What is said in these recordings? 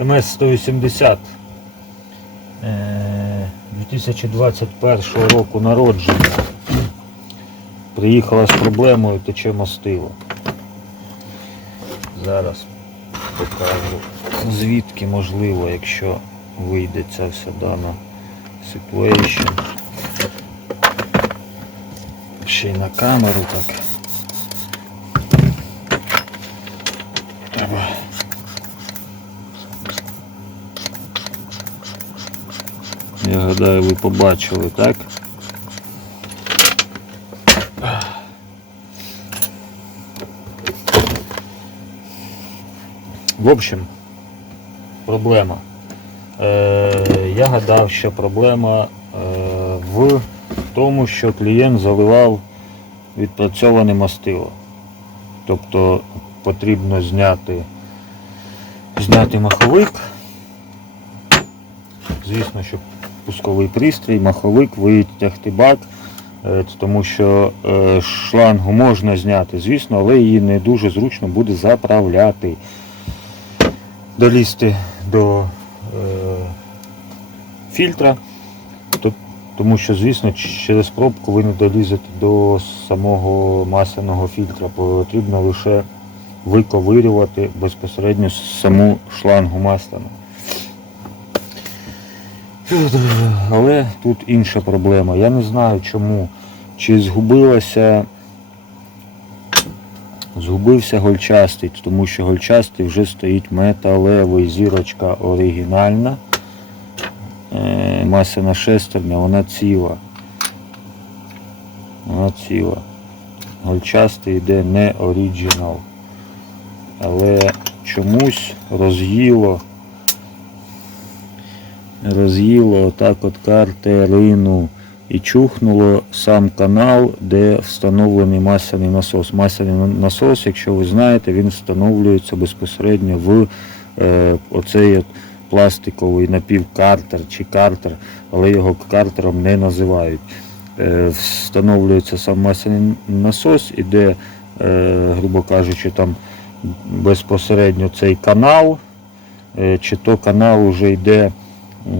МС-180 е, 2021 року народження. Приїхала з проблемою, тече мастило. Зараз покажу звідки можливо, якщо вийде ця вся дана ситуація. Ще й на камеру так. Я гадаю, ви побачили, так? В общем, проблема. Е, я гадав, що проблема е, в тому, що клієнт заливав відпрацьоване мастило. Тобто потрібно зняти, зняти маховик. Звісно, що пусковий пристрій, маховик, витягти бак, е, тому що е, шлангу можна зняти, звісно, але її не дуже зручно буде заправляти. Долізти до е, фільтра, то- тому що, звісно, через пробку ви не долізете до самого масляного фільтра, потрібно лише виковирювати безпосередньо саму шлангу масляну. Але тут інша проблема. Я не знаю чому. Чи згубилася, згубився гольчастий, тому що гольчастий вже стоїть металевий, зірочка оригінальна. Е, Масляна шестерня, вона ціла. Вона ціла. Гольчастий йде не оригінал. Але чомусь роз'їло роз'їло отак от картерину і чухнуло сам канал, де встановлений масляний насос. Масляний насос, якщо ви знаєте, він встановлюється безпосередньо в е, оцей от пластиковий напівкартер чи картер, але його картером не називають. Е, встановлюється сам масляний насос, іде, е, грубо кажучи, там безпосередньо цей канал, е, чи то канал вже йде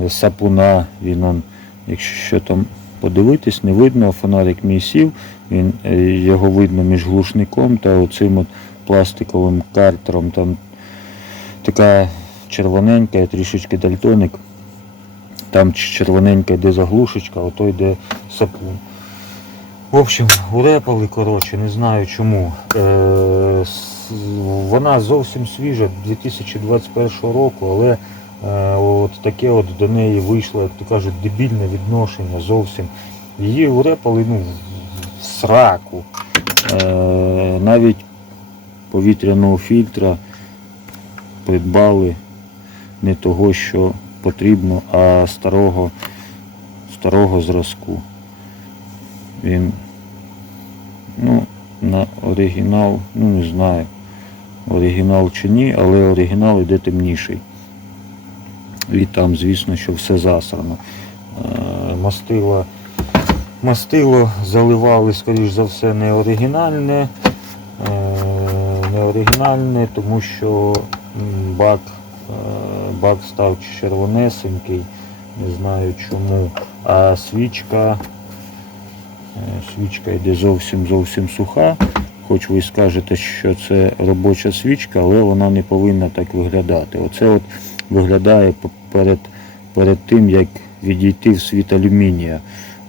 сапуна, він якщо там подивитись, не видно, фонарик мій сів, він, е, його видно між глушником та оцим от пластиковим картером. Там така червоненька, трішечки дальтоник. Там червоненька йде заглушечка, а то йде сапун. В общем, урепали, коротше, не знаю чому. Е, вона зовсім свіжа 2021 року, але от таке от до неї вийшло, як то кажуть, дебільне відношення зовсім. Її урепали ну, в сраку. Е, навіть повітряного фільтра придбали не того, що потрібно, а старого, старого зразку. Він ну, на оригінал, ну не знаю, оригінал чи ні, але оригінал йде темніший. І там, звісно, що все засрано. Е, Мастило, мастило заливали, скоріш за все, не оригінальне. Е, Не оригінальне, тому що бак, е, бак став червонесенький, не знаю чому. А свічка Свічка йде зовсім зовсім суха. Хоч ви скажете, що це робоча свічка, але вона не повинна так виглядати. Оце от виглядає перед, перед тим, як відійти в світ алюмінія.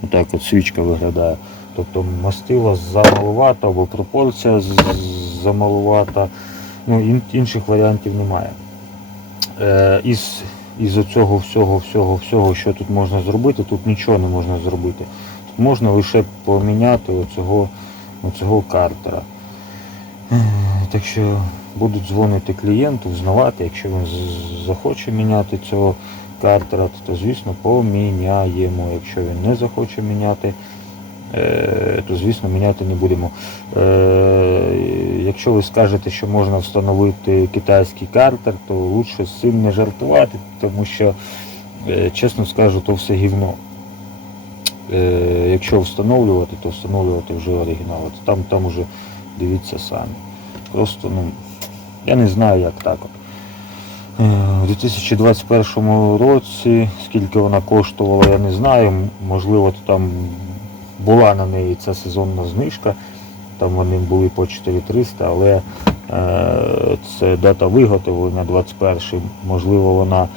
Отак от свічка виглядає. Тобто мастила замалувата або пропорція замалувата. Ну, ін- інших варіантів немає. Е, із, із оцього всього, всього, всього, що тут можна зробити, тут нічого не можна зробити. Тут можна лише поміняти оцього, оцього картера. Так що будуть дзвонити клієнту, взнавати, якщо він захоче міняти цього картера, то, звісно поміняємо. Якщо він не захоче міняти, е, то звісно міняти не будемо. Е, Якщо ви скажете, що можна встановити китайський картер, то лучше з цим не жартувати, тому що, е, чесно скажу, то все гівно. Якщо встановлювати, то встановлювати вже оригінал. Там, там уже дивіться самі. Просто, ну, я не знаю, як так. Е, У 2021 році, скільки вона коштувала, я не знаю. Можливо, там була на неї ця сезонна знижка. Там вони були по 4300, але е, це дата виготовлення 21 Можливо, вона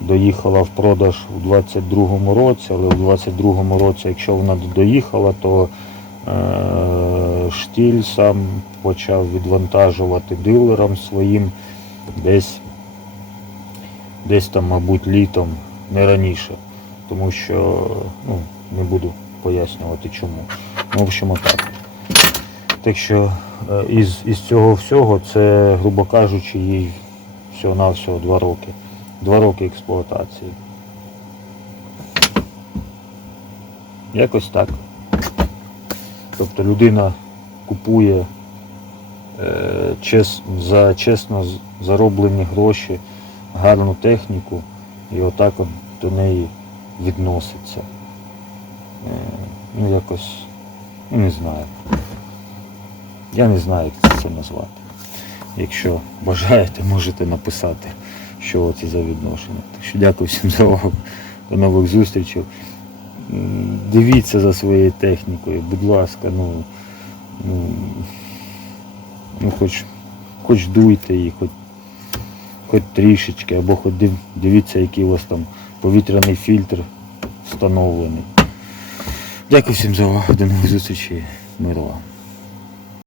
доїхала в продаж у 22-му році, але у 22-му році, якщо вона доїхала, то е, штіль сам почав відвантажувати дилерам своїм десь, десь там, мабуть, літом, не раніше. Тому що ну, не буду пояснювати чому. Ну, в общем, отак. Так що е, із, із цього всього це, грубо кажучи, їй всього-навсього два роки. Два роки експлуатації. Якось так. Тобто людина купує е, за чесно зароблені гроші гарну техніку і отак от до неї відноситься. Е, ну якось, ну, не знаю. Я не знаю, як це назвати. Якщо бажаєте, можете написати, що це за відношення. Так що дякую всім за увагу. До нових зустрічей. Дивіться за своєю технікою, будь ласка, ну, ну, ну хоч, хоч дуйте її, хоч, хоч трішечки, або хоч дивіться, який у вас там повітряний фільтр встановлений. Дякую всім за увагу. До нових зустрічей. Миру вам.